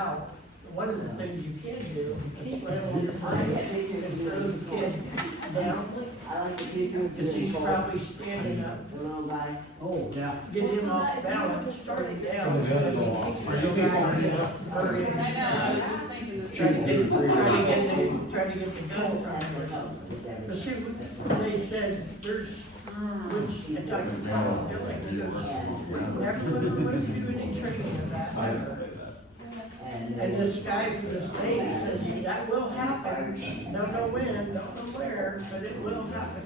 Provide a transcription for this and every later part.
valve. One of the things you can do is slam on your brakes and throw the kid down, I like the people. because he's probably standing up. The little guy. Oh, yeah. Get him off balance, start it down. So the gun go off. Or you can hurry I know, I was just thinking the Try to same. get the gun from but see, what they said, there's, which I talked to Tom Dillon, he goes, we never went to do any training of that ever. And this guy from the state says, that will happen, don't know when, don't know where, but it will happen.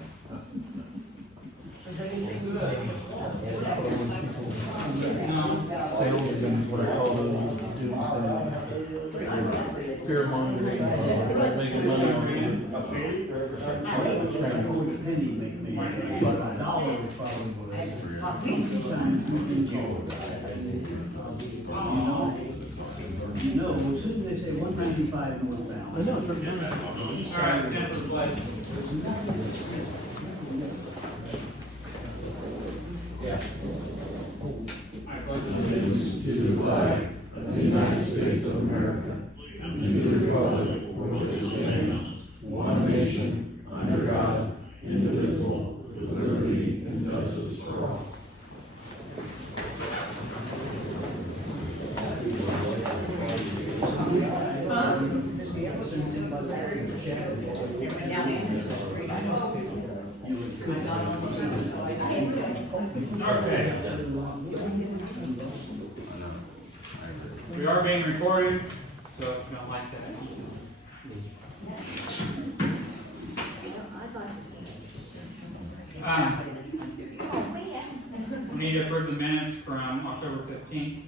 Says anything we can Salesman is what I call those doomsday. Fear mongering, making money on you. But a dollar is No, as soon as they say 195 northbound. I know, it's right All right, stand for the pledge. Yeah. I pledge allegiance To the flag of the United States of America, and to the republic for which it stands, one nation, under God, indivisible, with liberty and justice for all. Okay. We are being recorded, so if you don't like that. We need to approve the minutes from October 15th.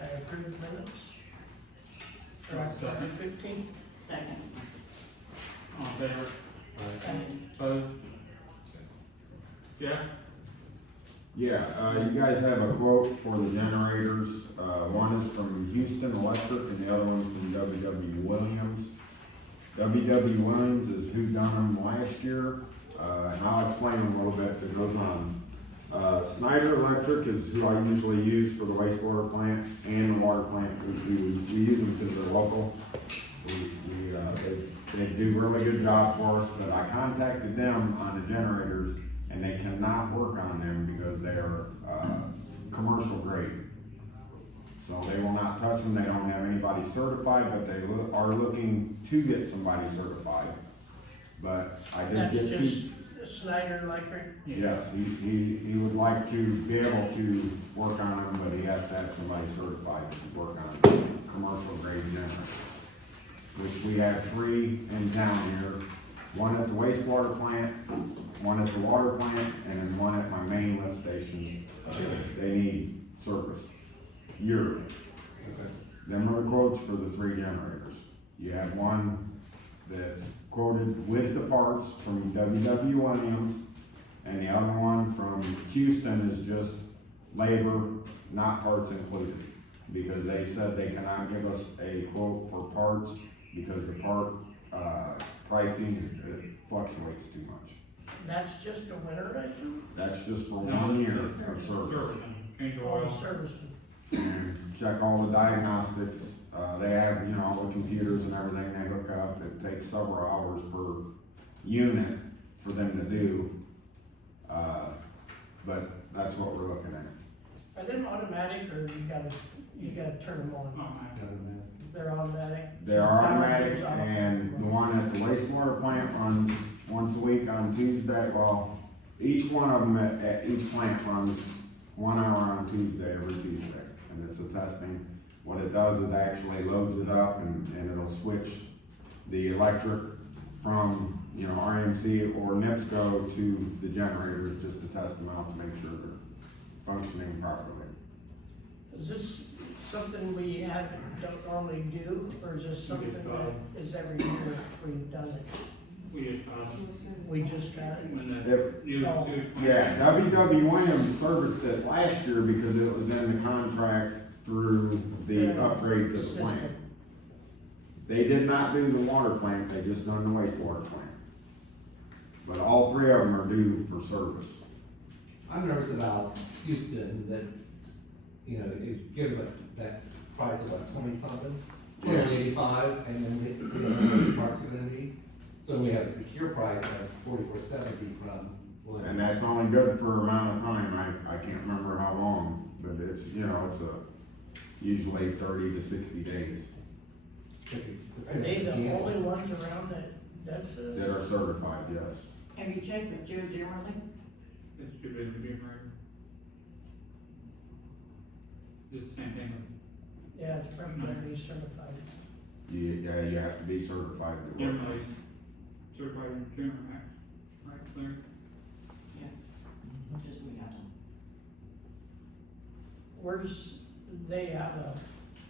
I approve minutes. For Right, October second. 15th. Second. All in favor? Opposed? Jeff? Yeah, you guys have a quote for the generators. One is from Houston Electric and the other one's from W.W. Williams. W.W. Williams is who done them last year, and I'll explain them a little bit if it goes on. Snyder Electric is who I usually use for the wastewater plant and the water plant. We use them because they're local. They do a really good job for us, but I contacted them on the generators and they cannot work on them because they are commercial grade. So they will not touch them. They don't have anybody certified, but they are looking to get somebody certified. But I did That's get just Snyder Electric. Yes, he would like to be able to work on them, but he has to have somebody certified to work on commercial grade generators. Which we have 3 in town here, one at the wastewater plant, one at the water plant, and then one at my main lift station. They need service yearly. Them are the quotes for the 3 generators. You have one that's quoted with the parts from W.W. Williams, and the other one from Houston is just labor, not parts included. Because they said they cannot give us a quote for parts because the part pricing fluctuates too much. That's just a winterizer That's just for No, 1 year of service. Servicing, change or oil. servicing. And check all the diagnostics. They have, all the computers and everything they hook up. It takes several hours per unit for them to do. But that's what we're looking at. Are them automatic or you gotta turn them on? Oh, man. They're automatic? They are automatic, and the one at the wastewater plant runs once a week on Tuesday. Well, each one of them at each plant runs 1 hour on Tuesday, every Tuesday. And it's a testing. What it does is it actually loads it up and it'll switch the electric from, RMC or NIPSCO to the generators just to test them out to make sure they're functioning properly. Is this something we don't normally do, or is this something that is every year we've done it? We just, We just got it? when the Yep. new sewage plant- Yeah, W.W. Williams serviced it last year because it was in the contract through the upgrade to the plant. System. They did not do the water plant, they just done the wastewater plant. But all 3 of them are due for service. I'm nervous about Houston that, it gives like that price of like 20 something, 285, and then the parts are gonna be. So we have a secure price of 4470 from Williams. And that's only good for amount of time, I can't remember how long, but it's, you know, it's usually 30 to 60 days Are they the only ones around that does that this? are certified, yes. Have you checked with Joe generally? It's too big to be right. It's the same thing Yeah, it's probably gonna be certified. Yeah, you have to be certified with to work. generally certified in Junior Max, right, Claire? Just we got them. Where's they out of,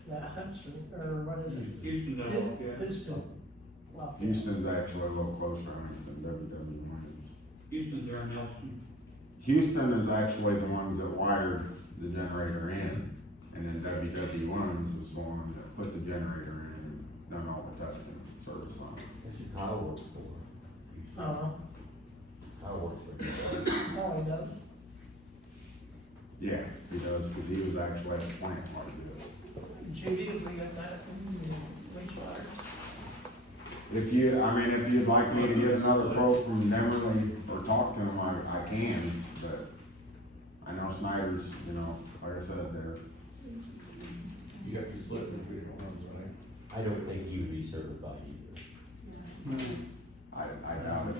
that Hudson, or what is it? Houston does, yeah. Houston. Lafayette. Houston's actually a little closer, I think, than WW Williams. Houston's there in Nelson. Houston is actually the ones that wired the generator in, and then WW Williams is the one that put the generator in and done all the testing service on it. That's who Kyle works for. Oh, Kyle works for. oh, he does. Yeah, he does, because he was actually at the plant while he did it. Judy, have we got that wastewater? If you, I mean, if you'd like me to get another quote from Demerly or talk to him, I can, but I know Snyder's, you know, like I said, they're, You got to be split in 3 different ones, right? I don't think he would be certified either. I doubt it.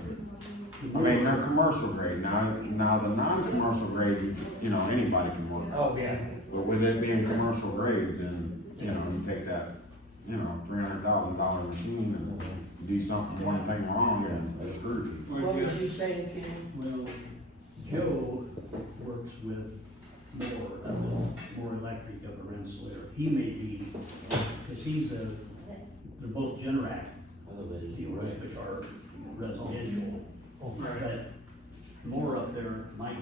I mean, they're commercial grade, now the non-commercial grade, you know, anybody can work. Oh, yeah. But with it being commercial grade, then, you know, you take that, you know, $300,000 machine and you do something, one thing wrong, and they're screwed. What was you saying, Kenny? Well, Joe works with more electric up at Rensselaer. He may be, because he's the both Generac Elevated. dealers, which are residential. Right. But more up there might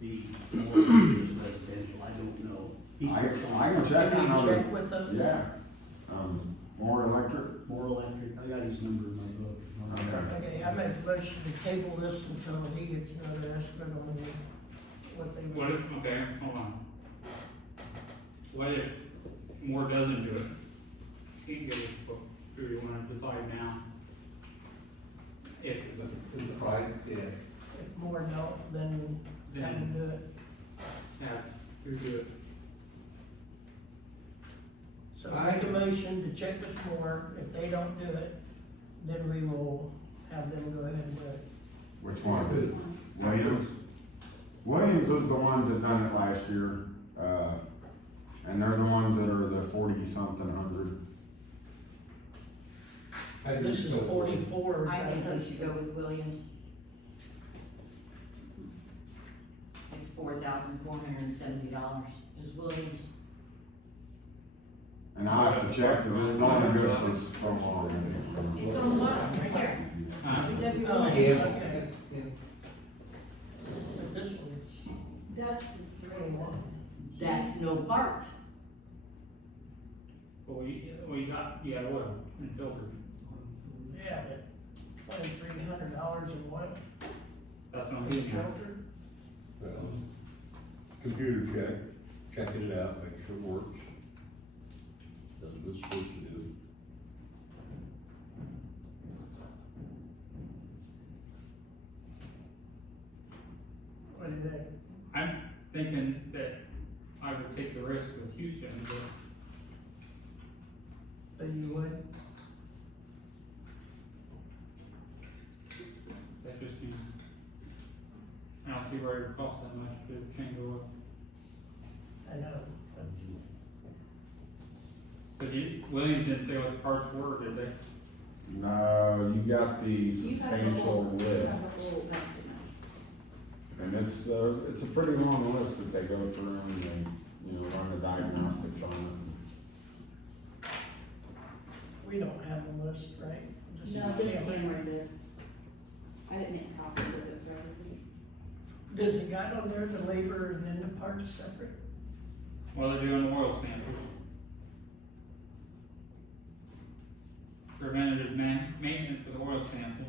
be more residential, I don't know. He I works can on check on Can you those. check with them? Yeah, more electric. more electric, I got his number in my book. Okay. Okay, I make a motion to table this until he gets another estimate on what they. What if, okay, hold on. What if Moore doesn't do it? He can give us a quote. Do you wanna decide now? If, But since the price, yeah. If more no, then have to do it. who do it? So make a motion to check with Moore. If they don't do it, then we will have them go ahead and do it. Which one? Williams? Williams was the ones that done it last year, and they're the ones that are the 40-something hundred. I think This you is go with Williams. 44. I think we should go with Williams. It's $4,470 is Williams. And I'll have to check, because it's only good for so long. It's on the bottom, right there. Huh? WW Oh, Williams. Yeah. okay. Yeah. But this one's That's, 21. that's no parts. Well, we got, oil and filters. Yeah, but $2,300 in what? That's what I'm getting at. Filter? Well, computer check, checking it out, make sure it works. Does what it's supposed to do. What do you think? I'm thinking that I would take the risk with Houston, but So you would? that's just me. I don't see where it would cost that much to change oil. I know. But Williams didn't say what the parts were, did they? No, you got the You got the substantial whole- list, that's a whole estimate. and it's a pretty long list that they go through and they, you know, run the diagnostics on it. We don't have a list, right? Just- No, just Cameron did. I didn't make copies of it, right? Does it got on there the labor and then the parts separate? Well, they're doing oil samples. Preventative maintenance with oil sample.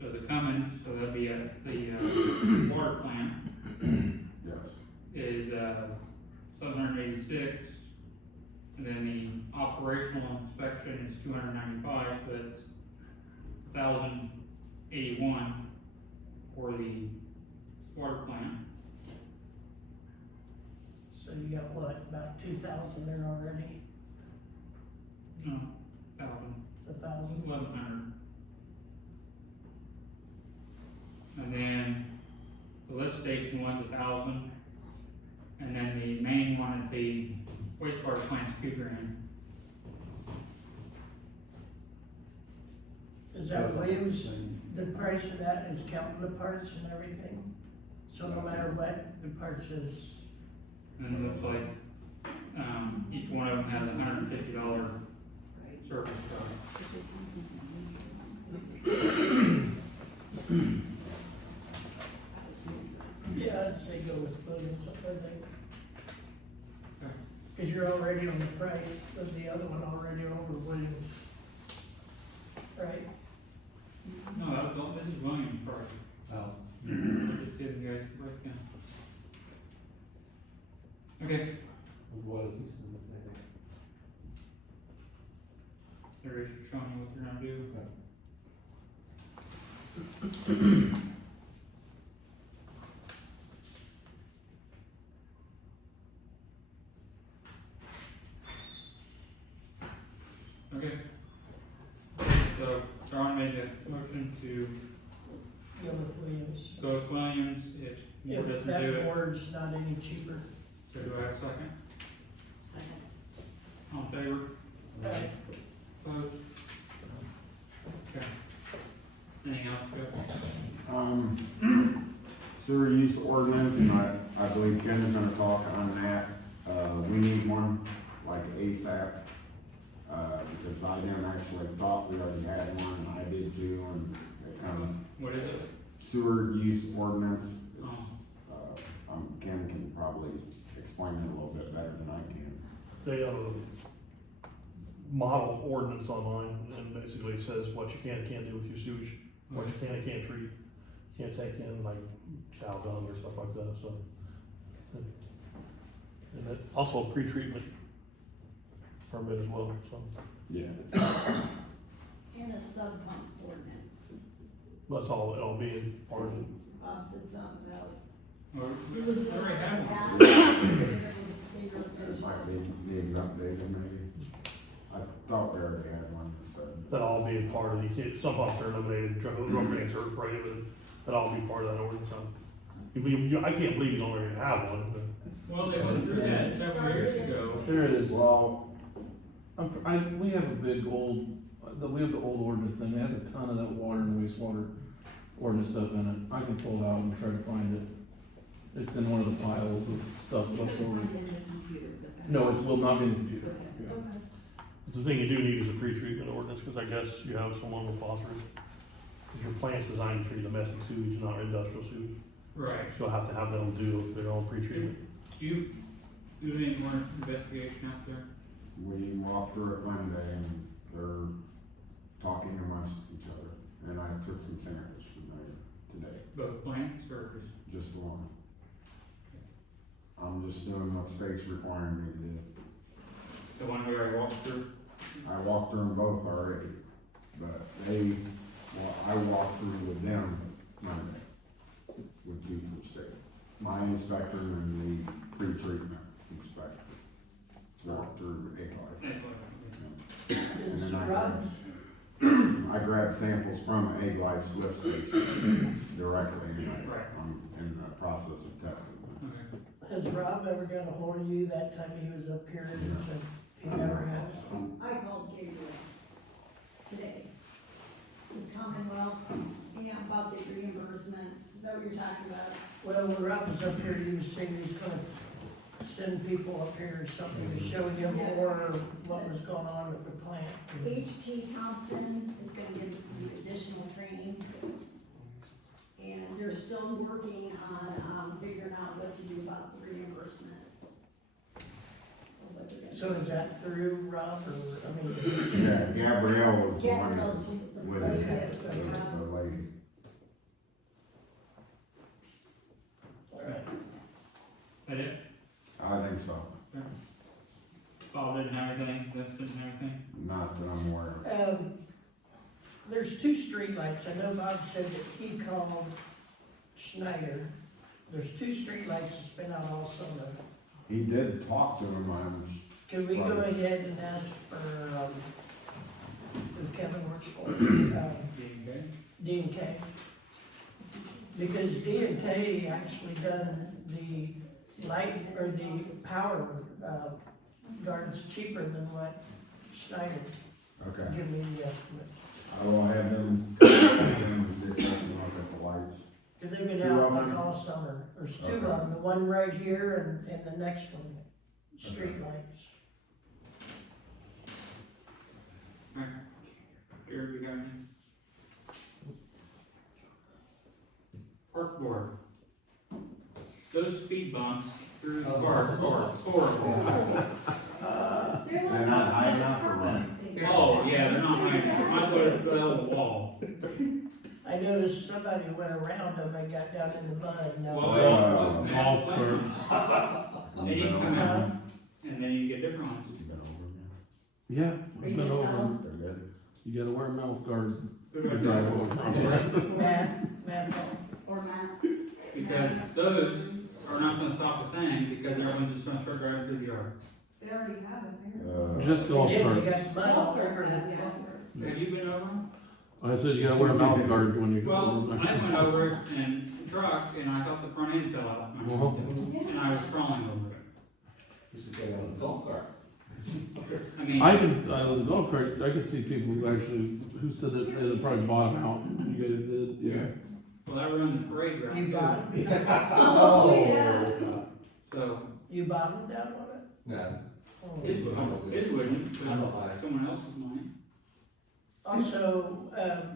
So the Cummins, so that'd be at the, water plant Yes. is, $786 $186. And then the operational inspection is $295, so that's $1,081 for the water plant. So you got what, about 2,000 there already? No, 1,000? 1,100. And then the lift station one's 1,000. And then the main one at the wastewater plant's $2,000. Is that Williams, the price of that is counting the parts and everything? So no matter what, the parts is, And it looks like, each one of them has a $150 service charge. yeah, I'd say go with Williams, I think. Okay. Cause you're already on the price of the other one already over Williams. Right? No, that's all, this is Williams' price. Oh. Just giving you guys a breakdown. Okay, What is this in this thing? they're just showing you what they're gonna do. Okay. So, John made a motion to Go with Williams. go with Williams if Moore If doesn't do that it. board's not any cheaper. So do I have a second? Second. All in favor? Right. Opposed? Okay. Anything else, Jeff? Sewer use ordinance, and I believe Ken is gonna talk on that. We need one, like ASAP, because I didn't actually thought we already had one, I did too, and it kind of What is it? sewer use ordinance. It's, Oh. Ken can probably explain it a little bit better than I can. They have a model ordinance online and basically says what you can and can't do with your sewage, what you can and can't treat. Can't take in like cow dung or stuff like that, so. And that, also a pre-treatment permit as well, so. Yeah. And a sub pump ordinance. That's all, it'll be part of it. Bob said something about. Well, we already have one. It might need updated maybe. I thought we already had one, so. That'll all be a part of the, some pumps are eliminated, drum tanks are prohibited, that'll all be part of that ordinance, so. I can't believe you don't already have one, but. Well, they went through that several years ago. There it is. Well, We have a big old, we have the old ordinance thing, it has a ton of that water and wastewater ordinance stuff in it. I can pull it out and try to find it. It's in one of the piles of stuff left over. No, it will not be in the computer. Yeah. The thing you do need is a pre-treatment ordinance, cause I guess you have someone with phosphorus. Cause your plant's designed to treat domestic sewage, not industrial sewage. Right. So you'll have to have them do their own pre-treatment. Do you do any more investigation out there? we walked through it Monday and they're talking amongst each other. And I took some samples from there today, Both plants or just? just the one. I'm just doing what state's requiring me to do. The one we already walked through? I walked through them both already, but I walked through with them Monday, with Beaufort State. My inspector and the pre-treatment inspector walked through A-Life. And Is then Rob's, I grabbed samples from A-Life's lift station directly, and Right. I'm in the process of testing them. Okay. has Rob ever got a hold of you that time he was up here and said he never has? I called Gabriel today. With Commonwealth, about the reimbursement, is that what you're talking about? Well, when Rob was up here, he was saying he was gonna send people up here or something to show him more of what was going on at the plant. H.T. Thompson is gonna give you additional training. And they're still working on, figuring out what to do about the reimbursement. Or what they're gonna So do. is that through Rob or, I mean? Yeah, Gabrielle was the one that Gabriel's was the with lady it, that- the lady. Alright. That it? I think so. Bob didn't have anything, Cliff didn't have anything? Not that I'm aware of. There's two streetlights, I know Bob said that he called Schneider. There's two streetlights that's been out all summer. He did talk to him, Can we go ahead and ask for, who Kevin works for, Okay. D&K? Because D&K actually done the light, or the power, gardens cheaper than what Schneider okay. give me the estimate. I will have them, see if they can look at the lights. Cause they've been Two out of like them? all summer, there's two of Okay. them, the one right here and the next one, street lights. Alright. Jared, we got anything? Park board. Those speed bumps through the park are horrible. They're not high enough or what? Oh, yeah, they're not high enough. I put it on the wall. I noticed somebody went around them and got down in the mud, now. Well, Golf carts. They need to come out, and then you get different ones. Yeah, Are I've you been gonna over. tell You gotta wear a mouth guard. Who to do I drive do? over. Matt, Or Matt? Because those are not gonna stop a thing, because everyone's just gonna start driving through the yard. They already have it there. Just golf yeah, they carts. got mud all Golf over carts, the. yeah, golf carts. Have you been over them? I said you gotta wear a mouth guard when you go Well, over I there. went over it in truck, and I thought the front end fell out. Well. And I was crawling over it. You should get on a golf cart. I mean, The golf cart, I can see people who actually, who said that they probably bottom out. You guys did, yeah. well, I ruined the parade route. You bought, Oh, yeah. So, you bottomed down on it? No. Oh. it wouldn't, I'm but a buyer. someone else's money. Also,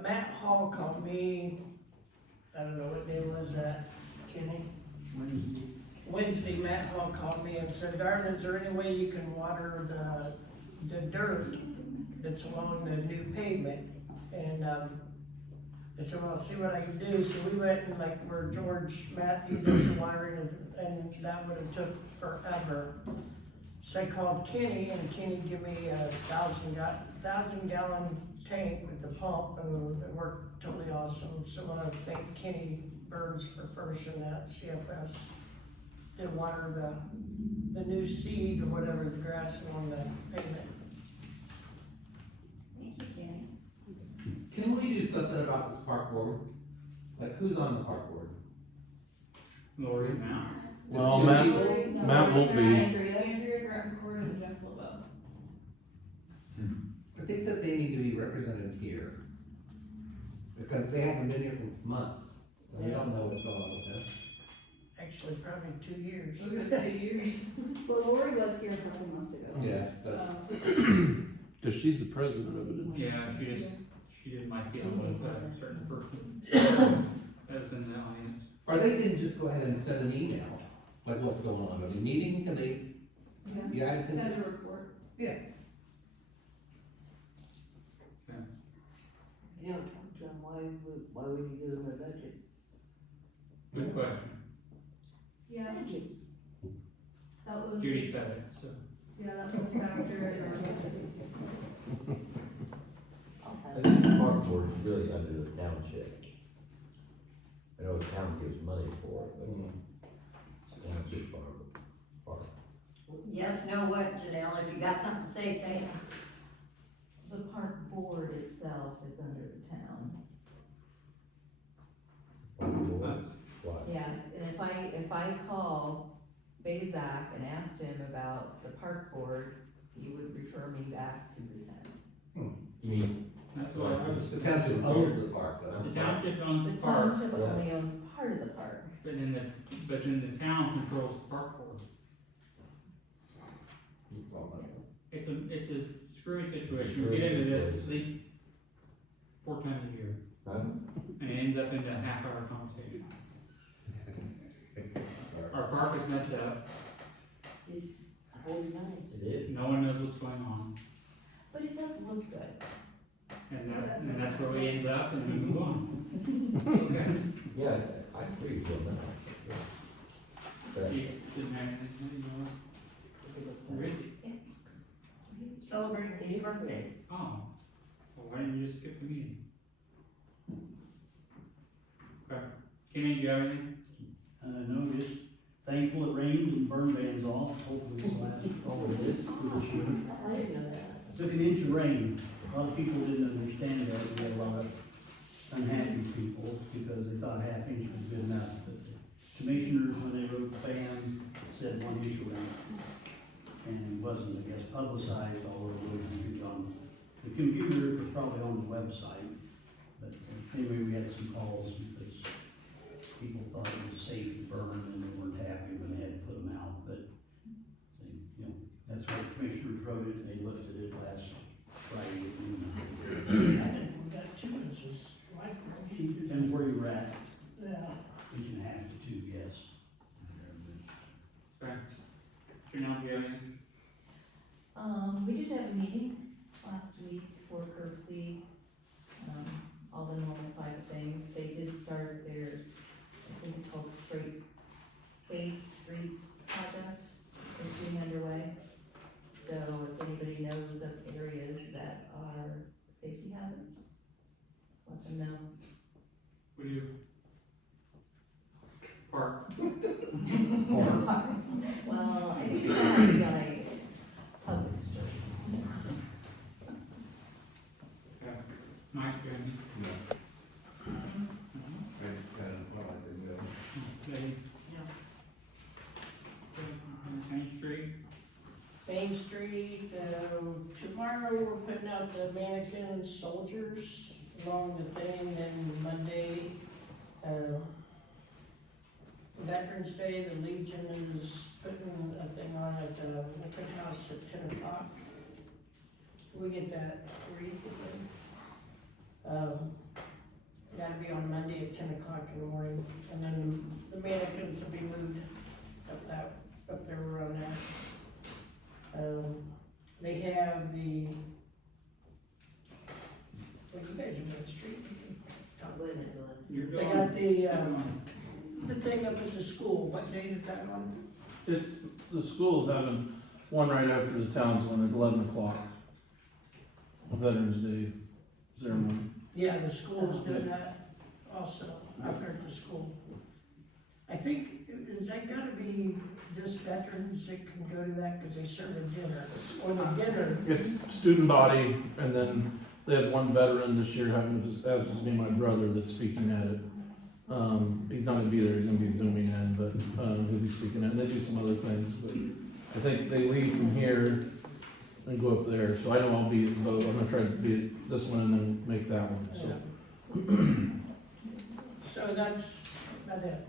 Matt Hall called me, I don't know what day was that, Kenny? Wednesday, Matt Hall called me and said, Darren, is there any way you can water the dirt that's along the new pavement? And, I said, well, I'll see what I can do, so we went and like where George Matthew does the wiring, and that would have took forever. So I called Kenny, and Kenny gave me a 1,000 gallon tank with the pump, and it worked totally awesome. So I want to thank Kenny Burns for furnishing that CFS to water the new seed or whatever, the grass along the pavement. Thank you, Kenny. Can we do something about this park board? Like, who's on the park board? Lori now. Well, Just two Matt- people? Matt won't be. Andrea Grunford and Jeff LeBeau. I think that they need to be represented here. Because they haven't been here for months, and we don't know what's going on with them. Actually, probably 2 years. I was gonna say years. Well, Lori was here a couple months ago. Yeah, but Cause she's the president of it, isn't she? Yeah, she didn't like dealing with a certain person. That was in the audience. or they can just go ahead and send an email, like what's going on, at a meeting, can they, yeah, I just think, Send a report. yeah. You know, John, why would you give them a budget? Good question. Yeah, Thank you. that was, Judy cut it, so. yeah, that was a factor in our budget. I think the park board is really under the township. I know the town gives money for it, but it's the township park. Yes, know what, Janelle, if you got something to say, say it. The park board itself is under the town. Why? Yeah, and if I call Bazak and asked him about the park board, he would refer me back to the town. You mean, That's what I was. The township owns the park, though. The township owns The the park, township only owns part of the park. but then the town controls the park board. It's all about it. It's a screwy situation. We get into this at least 4 times a year, huh? and it ends up in a half-hour conversation. Our park is messed up, It's whole night. It is. no one knows what's going on, But it does look good. and that's where we end up, and we move on. Okay. Yeah, I agree with you on that. But You didn't have anything, you know? celebrating his birthday. Oh, well, why didn't you just skip the meeting? Okay, Kenny, do you have anything? No, just thankful it rained and burn ban's off, hopefully this lasts for this year. I didn't know that. Took an inch of rain, a lot of people didn't understand that, we had a lot of unhappy people because they thought a half inch was good enough. But the commissioners, when they wrote the ban, said 1 inch of rain. And it wasn't, I guess, publicized all over the news on the computer, it was probably on the website. But anyway, we had some calls because people thought it was safe to burn and they weren't happy when they had to put them out. But, you know, that's why the commissioners wrote it, and they lifted it last Friday at noon. We got 2 inches. Depends where you're at, Yeah. 1.5 to 2, yes. Okay. Janelle, do you have anything? We did have a meeting last week for courtesy, all the normal private things. They did start theirs, I think it's called Safe Streets Project, is being underway. So if anybody knows of areas that are safety hazards, let them know. What do you? Park. Well, I think that has to be on a public street. Okay. Mike, do you have anything? Dave? Main Street? Main Street, tomorrow we're putting out the mannequin soldiers along the thing, and Monday, Veterans Day, the Legion is putting a thing on at the open house at 10 o'clock. We get that free. That'll be on Monday at 10 o'clock in the morning, and then the mannequins will be moved up there around there. They have the, well, you guys are on the street. You're They going. got the thing up at the school, what date is that on? It's, the school's having one right after the town's one at 11 o'clock. Veterans Day ceremony. Yeah, the school's doing that also, up there at the school. I think, is that gotta be just veterans that can go to that, cause they serve a dinner, or the dinner? It's student body, and then they had one veteran this year, as was me, my brother, that's speaking at it. He's not gonna be there, he's gonna be zooming in, but, he'll be speaking at it, and they do some other things, but I think they leave from here and go up there, so I know I'll be at both, I'm gonna try to be at this one and then make that one, so. So that's about it.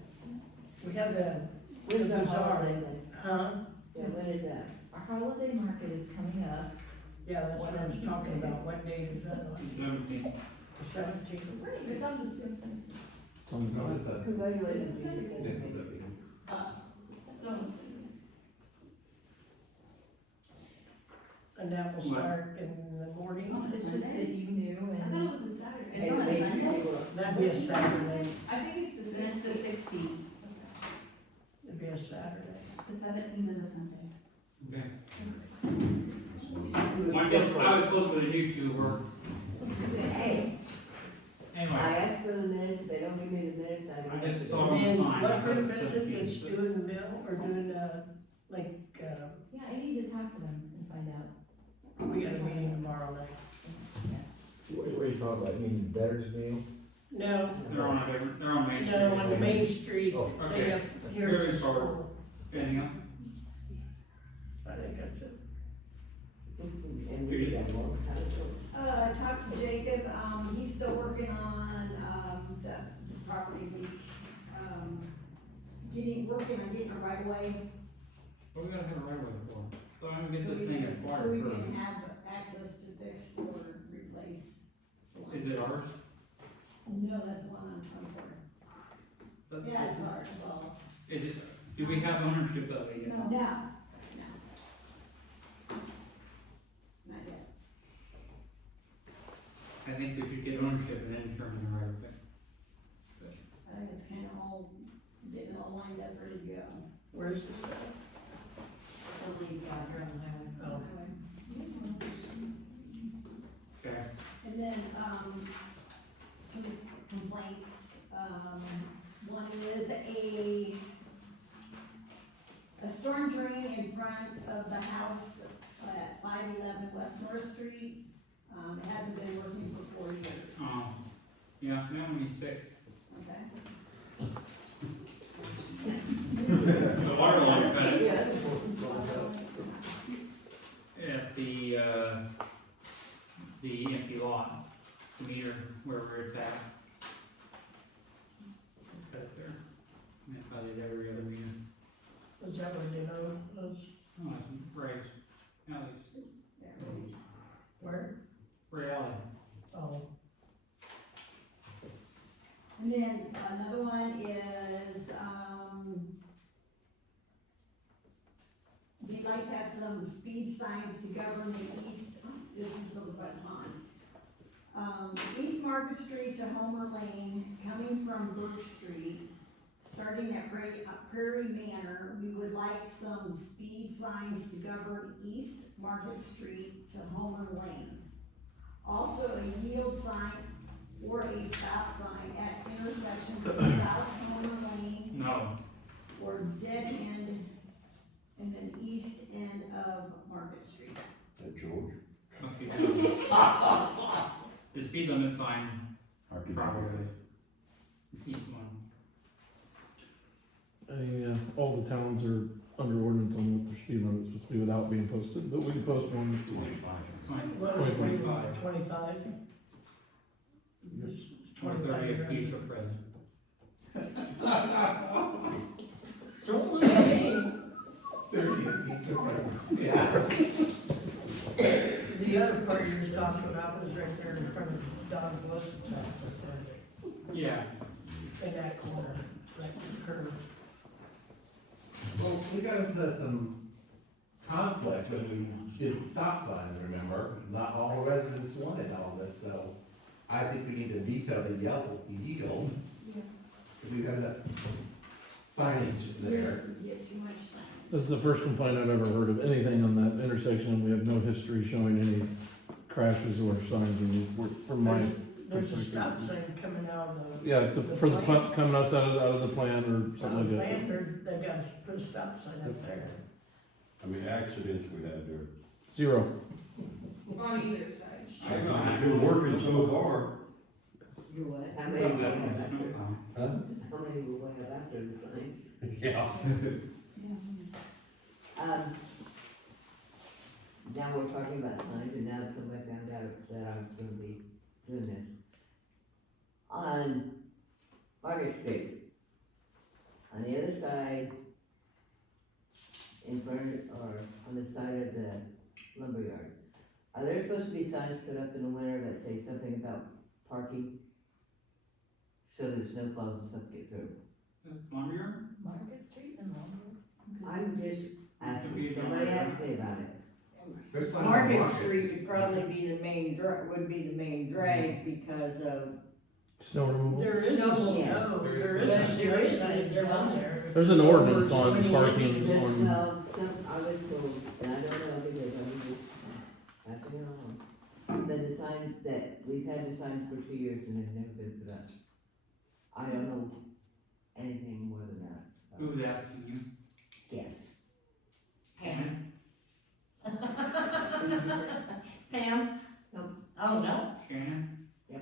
We have the When's the bazaar. holiday? Huh? Yeah, when is that? Our holiday market is coming up. Yeah, that's what I was talking about, what date is that on? 17. The 17th. It's on the 16th. Congratulations. And that will start in the morning. It's just that you knew I thought and. it was a Saturday. It's not a Sunday. That'd be a Saturday. I think it's the 16th. It'd be a Saturday. The 17th is a Sunday. Okay. I was close with you two were. Hey, I Anyway, asked for the minutes, they don't give me the minutes, I I don't. just saw it on the And sign. what group is it that's doing the mill, or doing, like, Yeah, I need to talk to them and find out. we got a meeting tomorrow night? What are you talking about, you mean Veterans Meal? No, They're on a different, they're on Main Street. no, on the Main Street, Oh, they okay. up here. Very at the sorry. school. Anything else? I think that's it. And we got more. I talked to Jacob, he's still working on, the property leak, working on getting it right away. What do we gotta have a right of way for? So I'm gonna get So this we thing can- acquired So we first. can have access to fix or replace. the line. Is it ours? No, that's the one on 24. That's- Yeah, it's ours, well, Is it, do we have ownership of it yet? no, no. Not yet. I think we should get ownership and then determine the right of way. I think it's kind of all, getting all lined up, ready to go. Where's this at? The lead doctor on the highway. Oh. Highway. then, some complaints, one is a storm drain in front of the house at 511 West North Street. It hasn't been working for 4 years. Yeah, that one needs fixed. Okay. The water line cut at the empty lot, the meter, wherever it's at. Cut it there. And that's how they did every other meter. Is that what they know? Oh, it's Ray's, Alley's, There it is. Where? Ray Alley. Oh, And then another one is, we'd like to have some speed signs to govern the east, this is sort of a on. East Market Street to Homer Lane, coming from Brook Street, starting at Prairie Manor, we would like some speed signs to govern East Market Street to Homer Lane. Also a yield sign or a stop sign at intersections of South Homer Lane No, or dead end and then east end of Market Street. That George? must be the speed limit sign, probably east one. All the towns are under ordinance on what their speed limit is supposed to be without being posted, but we can post one. what is 25. 25? Or 30 a piece or present. Don't look at me. 30 apiece of fruit. Yeah. The other part you was talking about was right there in front of Don Wilson's house, Yeah, in that corner, right curve. Well, we got into some conflict when we did stop signs, remember? Not all residents wanted all this, so I think we need to veto the yield. We've got enough signage there. Get too much sign. This is the first complaint I've ever heard of anything on that intersection, and we have no history showing any crashes or signs from my There's a perspective. stop sign coming out of the. Yeah, for the plant, coming outside of the plan or something like that. They got to put a stop sign up there. How many accidents we had there? 0. On either side. It's been working so far. You what? How many will have after? How many will we have after the signs? Yeah. Now we're talking about signs, and now somebody found out that I was gonna be doing this. On Market Street, on the other side, in front, or on the side of the lumberyard, are there supposed to be signs put up in the winter that say something about parking? So that snowplows and stuff get through? that's lumberyard? Market Street and Longwood? I'm just asking, somebody asked me about it. There's signs on Market Street would probably be the main drag because of. Snow removal. There is a snow, there is a snow sign down there. There's an ordinance on 20 parking inches. on, Well, I was told, and I don't know because I was just passing it along, that the signs that, we've had the signs for 2 years and they've never been put up. I don't know anything more than that. so. Who's asking you? Yes. Pam. Pam? Nope. Oh, no. Shannon? Yep.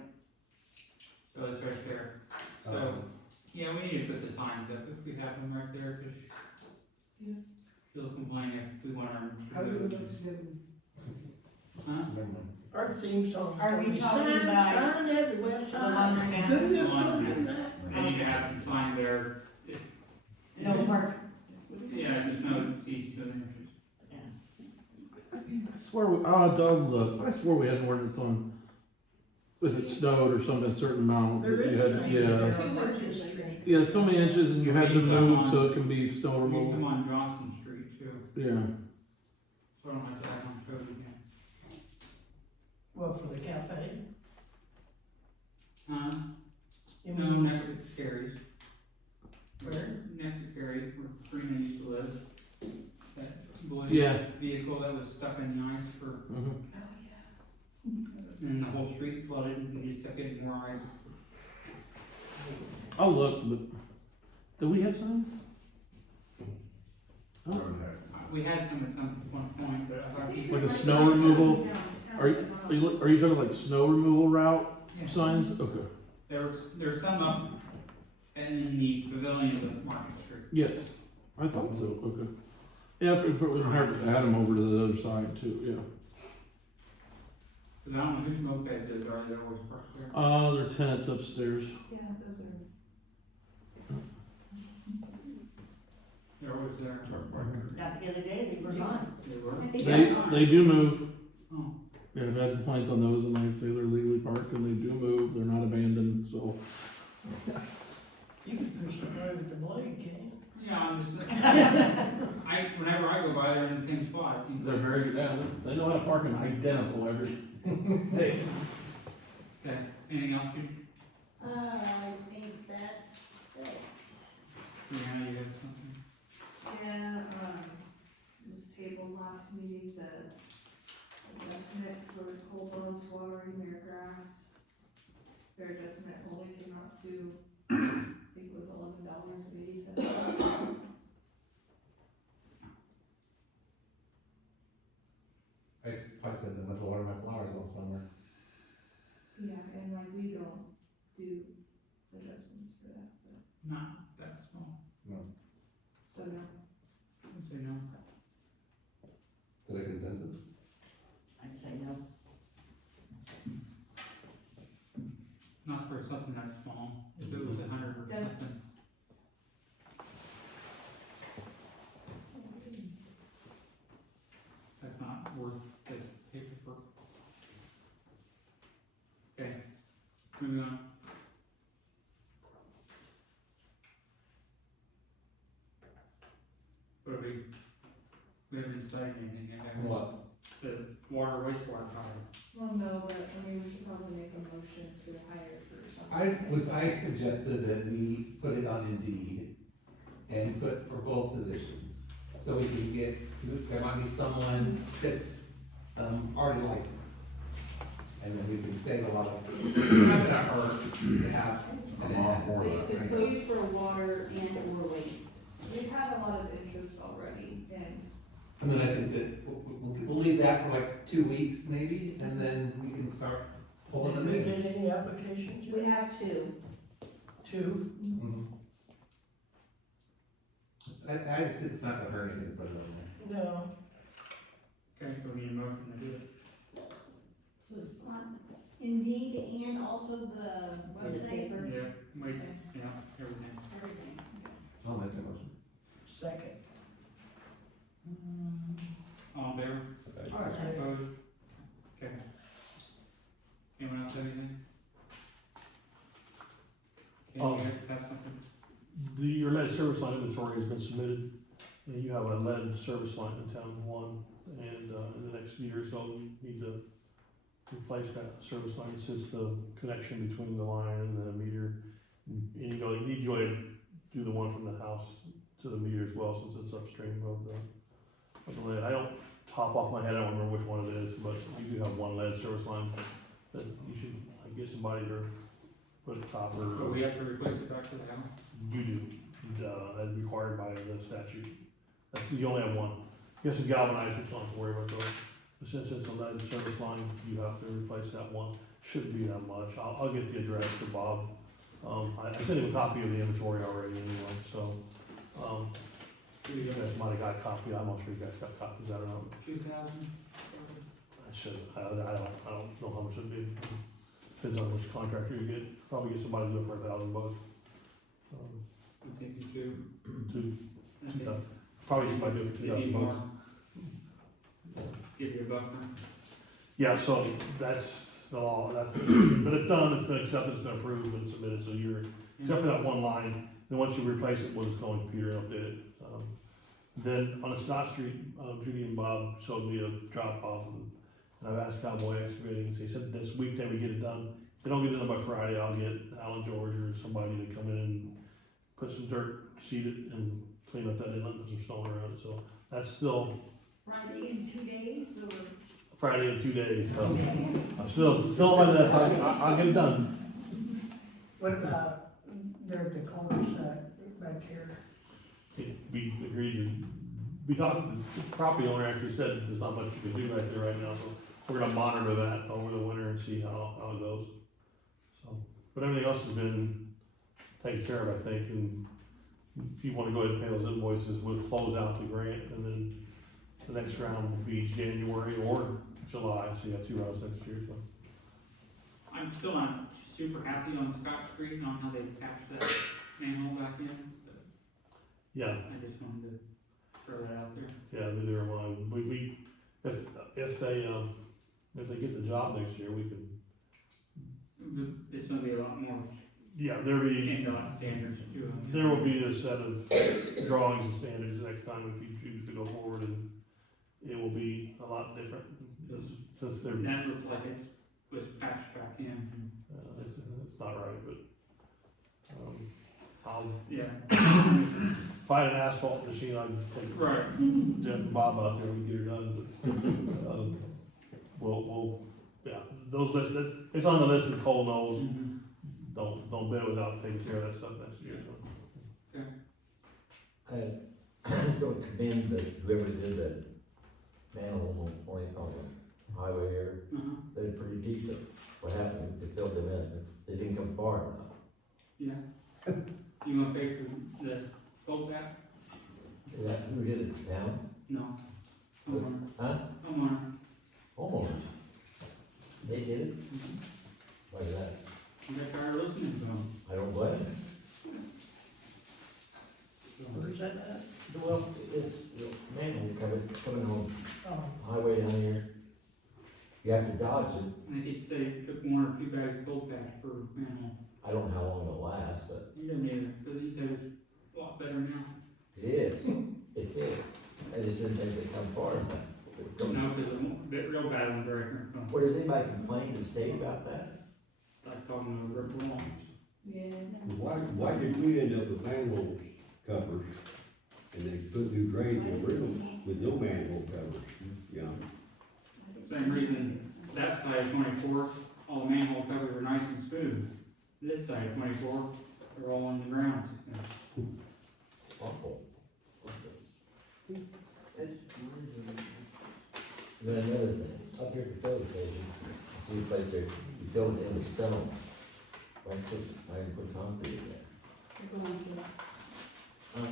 So it's right there. So, yeah, we need to put the signs up if we have them right there, cause she'll complain if we want How do to. we look together? Huh? Our theme song. Are we talking about Sign everywhere, the sign. laundromat? They need to have some signs there. No park. Yeah, just no exceeds 2 inches. I swear, Doug, look, I swore we had an ordinance on if it snowed or something, a certain amount. There that you is had- signs Yeah, there on Market Street. yeah, so many inches and you had to Needs them move on- so it can be snow Needs them removal. on Johnson Street too, Yeah, so I don't have to have them showed again. Well, for the cafe. You No, mean, next to Carrie's. where? Next to Carrie, where Serena used to live. That blue yeah. vehicle that was stuck in the ice for Mhm. And the whole street flooded, and you just kept getting more ice. I'll look, but, do we have signs? Oh. We had some at some one point, but I thought people. Like a snow removal? Are you talking like snow removal route Yeah. signs? Okay. There's some up in the pavilion of the Market Street. Yes, I thought so, okay. Yeah, it wouldn't hurt to add them over to the other side too, yeah. Cause I don't know whose mopeds is, are they always parked there? They're tenants upstairs. Yeah, those are. They're always there. Not the other day, they were gone. They were. They do move. Oh. Yeah, I've had complaints on those and I say they're legally parked and they do move, they're not abandoned, so. You can push the guy with the blade, can't you? Yeah, I'm just, whenever I go by, they're in the same spot, it seems They're like. very good, yeah, they know how to park an identical every day. Okay, anything else, you, I think that's it. Brianna, you have something? Yeah, was tabled last meeting, the estimate for Colville's watering their grass. Their estimate only came up to, I think it was $11.80. I probably spent that much water on my flowers all summer. Yeah, and like we don't do adjustments for that, but, Not that small, so no. I'd say no. Is it a consensus? I'd say no. Not for something that small, if it was 100 or That's- something. That's not worth the paper. Okay, moving on. What are we haven't decided anything yet, have we? What? The water wastewater tower. Well, no, but I mean, we should probably make a motion to hire for something. I suggested that we put it on Indeed and put for both positions. So we can get, there might be someone that's, already licensed. And then we can save a lot of, it's not gonna hurt to have an I'm all ad. for So you that. could Who's for water and or waste? We've had a lot of interest already, and And then I think that we'll leave that for like 2 weeks maybe, and then we can start pulling them Did we in. get any applications We yet? have two. Two? Mhm. I just, it's not gonna hurt anything to put it on there. No. Okay, so we need a motion to do it. This is on Indeed and also the website. Yeah, wait, yeah, everything. Everything. I'll make the motion. Second. All in favor? Alright. Opposed? Okay. Anyone else have anything? Oh. Okay, you guys have something? Your lead service line inventory has been submitted, and you have a lead service line in town one, and, in the next year or so, you need to replace that service line, since the connection between the line and the meter. And you need to go ahead and do the one from the house to the meter as well, since it's upstream of the lead. I don't, top off my head, I don't remember which one it is, but you do have one lead service line that you should, get somebody to put a topper. But we have to replace it back to the house? You do, as required by the statute. You only have one. You have to galvanize it, don't have to worry about those. But since it's a lead service line, you have to replace that one. Shouldn't be that much. I'll get the address to Bob. I sent him a copy of the inventory already anyway, so, you guys might have got a copy. I'm not sure you guys got copies, I don't know. 2,000? I should, I don't know how much it'd be. Depends on which contractor you get. Probably get somebody to do it for $1,000. I'm thinking two. I think probably somebody do it for They need $2,000. more. Give you a buffer. Yeah, so that's the law, but it's done, it's been accepted, it's been approved and submitted, so except for that one line, then once you replace it, we'll just go on the computer and update it. Then on the Snot Street, Judy and Bob showed me a drop off, and I've asked Cowboy Excavating, so he said this week they would get it done. If they don't get it done by Friday, I'll get Alan George or somebody to come in and put some dirt, seed it, and clean up that inlet, put some stone around it, so that's still Friday in 2 days or? Friday in 2 days, so I'm still on my list, I'll get it done. What about there at the cul-de-sac back here? We agreed to, we talked, the property owner actually said there's not much you can do right there right now, so we're gonna monitor that over the winter and see how it goes. So, but everything else has been taken care of, I think, and if you wanna go ahead and pay those invoices, we'll close out the grant, and then the next round will be January or July, so you have 2 rounds next year, so. I'm still not super happy on Scott Street on how they patched that manhole back in, but Yeah, I just wanted to throw that out there. yeah, neither am I. If they get the job next year, we can, But it's gonna be a lot more yeah, there'll be, NDOT standards to them. there will be a set of drawings and standards next time if you choose to go forward, and it will be a lot different, since they're, That looks like it was patched back in. it's not right, but, I'll Yeah. find an asphalt machine, I'd take Right. Jeff and Bob out there, we get her done, but, we'll, yeah, those lists, it's on the list, and Cole knows, don't bid without taking care of that stuff next year, so. I just don't commend whoever did that manhole on 20th on the highway here. Uh-huh. They did pretty decent. What happened, they filled them in, they didn't come far enough. Yeah. You wanna pay for the gold back? Is that, who did it, town? No. Homeowner. Huh? Homeowner. Homeowners? They did it? Why is that? You got tired of listening to them. I don't blame them. Where's that at? Well, it's manhole coming on Oh, highway down here. You have to dodge it. I think he said he took 1 or 2 bags of cold patch per manhole. I don't know how long it'll last, but He didn't either, because he said it's a lot better now. it is. It is. I just didn't think they'd come far enough. No, because the real bad ones are right from, Or does anybody complain to the state about that? like talking to Rick Long. Yeah. Why did we end up with manhole covers, and they put new drains in rooms with no manhole covers, you know? Same reason, that side of 24, all the manhole covers are nice and smooth. This side of 24, they're all on the ground. Awful. Then another thing, up here at the filling station, I see a place there, you fill it in with stone. Why put concrete in there? They're going to. Huh?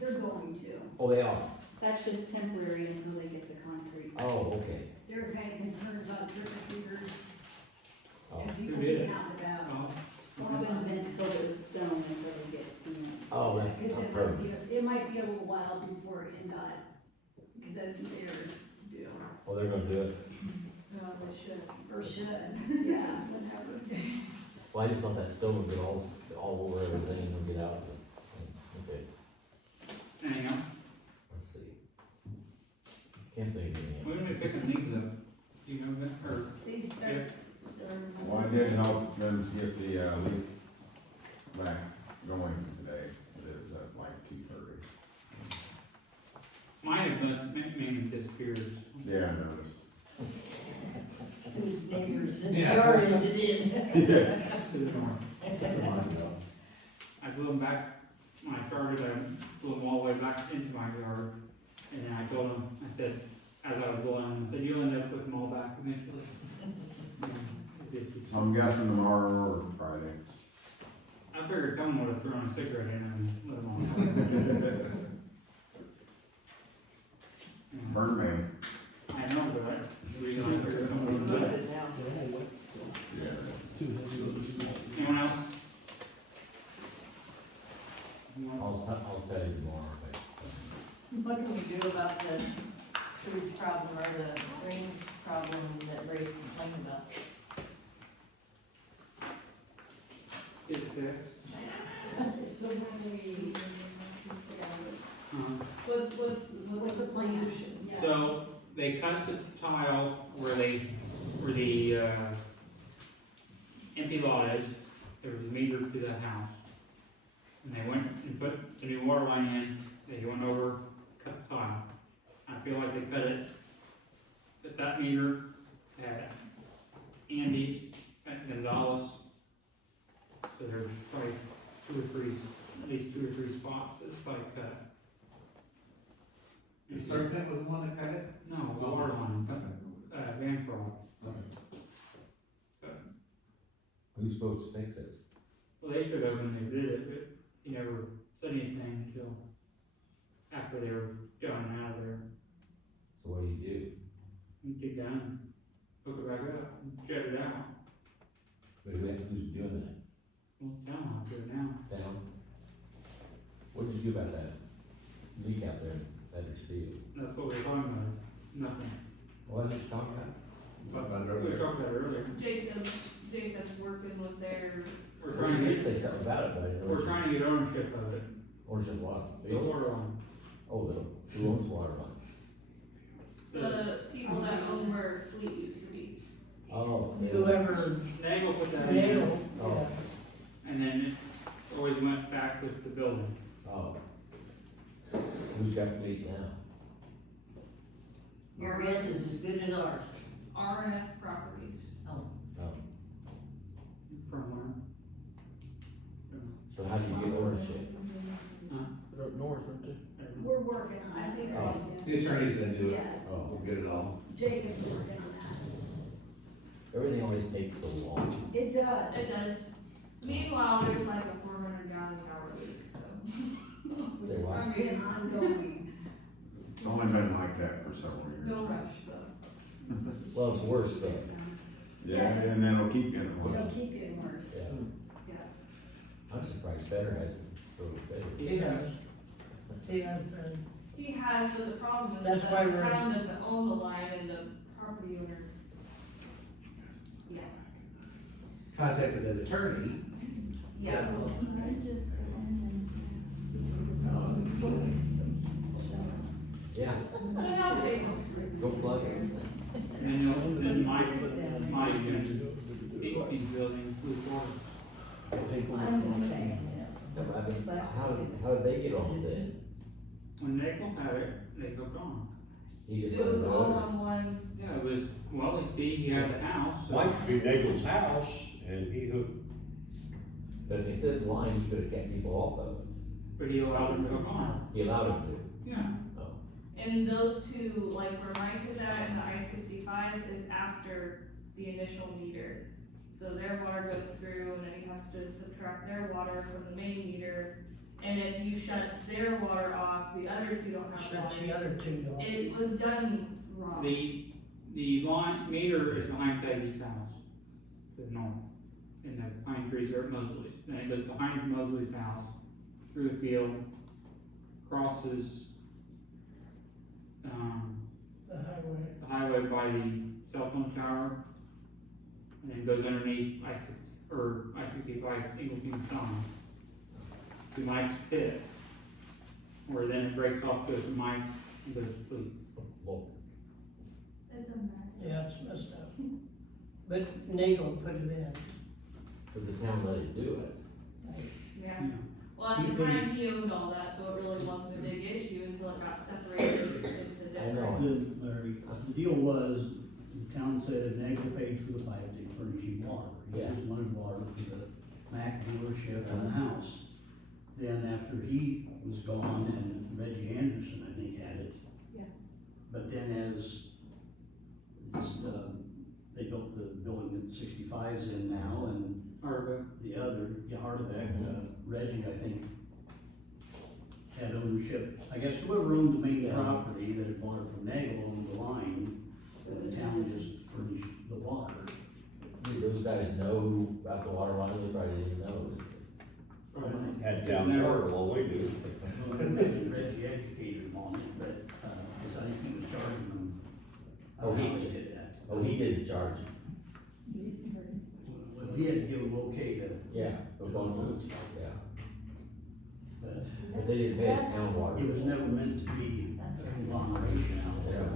They're going to. Oh, they are? That's just temporary until they get the concrete. Oh, okay. They're kind of concerned about trick-or-treaters Oh, and people Who did being it? out and about. Oh, Robin Vince filled it with stone until they get cement. oh, that's Because not perfect. it might be a little while before NDOT, because that'd be theirs to do. Oh, they're gonna do it. No, they should. Or should, yeah, whatever. Well, I just thought that stone would get all over everything and get out. Okay, anything else? let's see. Can't think of anything. When are we picking these up? Do you know that, or? They start serving. Well, I did help them see if the, leaf back going today, it was at like 2:30. Mine have been, mainly disappeared. Yeah, I noticed. Whose neighbors in the Yeah. yard is it in? To the north. I blew them back, when I started, I blew them all the way back into my yard. And then I told them, I said, as I was blowing them, I said, you'll end up with them all back eventually. So I'm guessing tomorrow or Friday. I figured someone would have thrown a cigarette in and lit them on. Burn man. I know, but the reason I figured someone would have lit it. Yeah. Anyone else? I'll tell you tomorrow. What can we do about the sewage problem or the drainage problem that Ray's complaining about? Get it fixed. So when we, Uh-huh. what's the plan? Yeah. So they cut the tile where the empty lot is. There was a meter to the house. And they went and put the new water line in. They went over, cut the tile. I feel like they cut it that meter at Andy's, at Gonzalez. So there's probably at least two or three spots, it's like, The Serpent was the one that cut it? no, the water line, Bancroft. Who's supposed to fix it? Well, they should have when they did it, but he never said anything until after they were done and out of there. So what do you do? You dig down, hook it back up, and jet it out. Who's doing that? Well, down out there now. Down? What did you do about that leak out there in Feathers Field? That's what we were talking about, nothing. What did you talk about? Talked about it We earlier. talked about it earlier. Jacob's working with their, We're Well, trying you to did get, say something about it, but I didn't know. we're trying to get ownership of it, Ownership of what? the water line. Oh, who owns the water line? the people that own where Fleet used to be. Oh. Whoever, Nagel put that in, Nail, Oh, and then it always went back with the building. oh. Who's got fleet now? Your guess is as good as ours. RNF Properties. Oh, Oh. From where? So how do you get ownership? They're up north, aren't they? We're working on it. I think Oh. The attorney's gonna do it. Yeah, Oh, We'll get it all. Jacob's working on everything always takes so long. that. It does. It does. Meanwhile, there's like a 400-gallon tower leak, so. They what? I Been mean, ongoing. It's only been like that for several years. no rush, though. Well, it's worse though. Yeah, and then it'll keep getting It'll worse. keep getting worse. Yeah. Yeah. I'm surprised Better hasn't really figured. he has, he has been, He has, but the problem is That's that why the we're- town doesn't own the line and the property owner. Yeah. Contacted an attorney. Yeah. I just go in Yeah, So now Jacob's. go plug it. And then Mike and Eighteen's building with water. I'm saying, No, but I mean, how did they get on with it? When Nagel had it, they hooked on. He just It let was it all go. on one, Yeah, it was, well, you see, he had the house, so. Might be Nagel's house, and he hooked. But if this line, he could have kept people off of it. But he allowed him to hook on. He allowed him to. Yeah. Oh, and those two, like where Mike is at and the I-65 is after the initial meter. So their water goes through and then he has to subtract their water from the main meter. And if you shut their water off, the other two don't have shuts the water. other two off. It was done wrong. The line meter is behind Peggy's house, to the north, and the pine trees are at Mosley's. Then it goes behind Mosley's house, through the field, crosses, The highway. the highway by the cell phone tower, and then goes underneath I-65 Inglefield Sign to Mike's pit, where then it breaks off, goes to Mike's, and goes to Fleet. well, It's a mess. Yeah, it's messed up. But Nagel put it in. but the town let it do it. Yeah. Well, at the time, he owned all that, so it really wasn't a big issue until it got separated into I know. different. Larry, the deal was, the town said if Nagel paid for the pipe, they'd furnish him water. He Yeah. just wanted water for the Mac dealership and the house. Then after he was gone, and Reggie Anderson, I think, had it. Yeah. But then as this, they built the building that 65's in now, and Or, the other, Hardebeck, Reggie, I think, had ownership. I guess whoever owned the main Yeah. property that had bought it from Nagel owned the line, and the town just furnished the water. Did those guys know about the water line? They probably didn't know. Had down water, well, we do. Reggie educated him on it, but, I think he was charging them. I don't know how he did that. Oh, he did charge. Well, he had to give them okay to. Yeah, the phone, yeah. But But they didn't pay the town water. it was never meant to be That's a right. conglomeration out there. Yeah.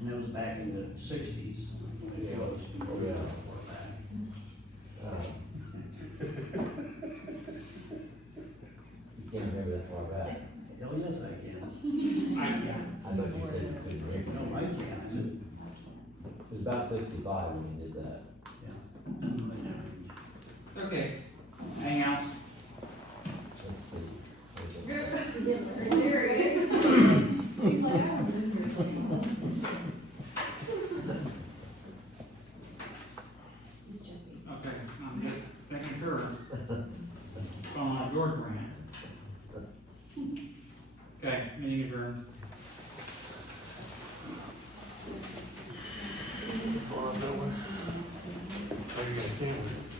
And that was back in the 60s. when it was, Oh, yeah. back. You can't remember that far back. Hell, yes, I can. I, yeah. I thought you said you couldn't remember. No, I can. I about 65 when you did that. Okay, anything else? Let's see. There it is. He's like, I don't live here anymore. He's joking. Okay, I'm just making sure. On George rant. Okay, meeting adjourned. Or that way. Or you got a camera.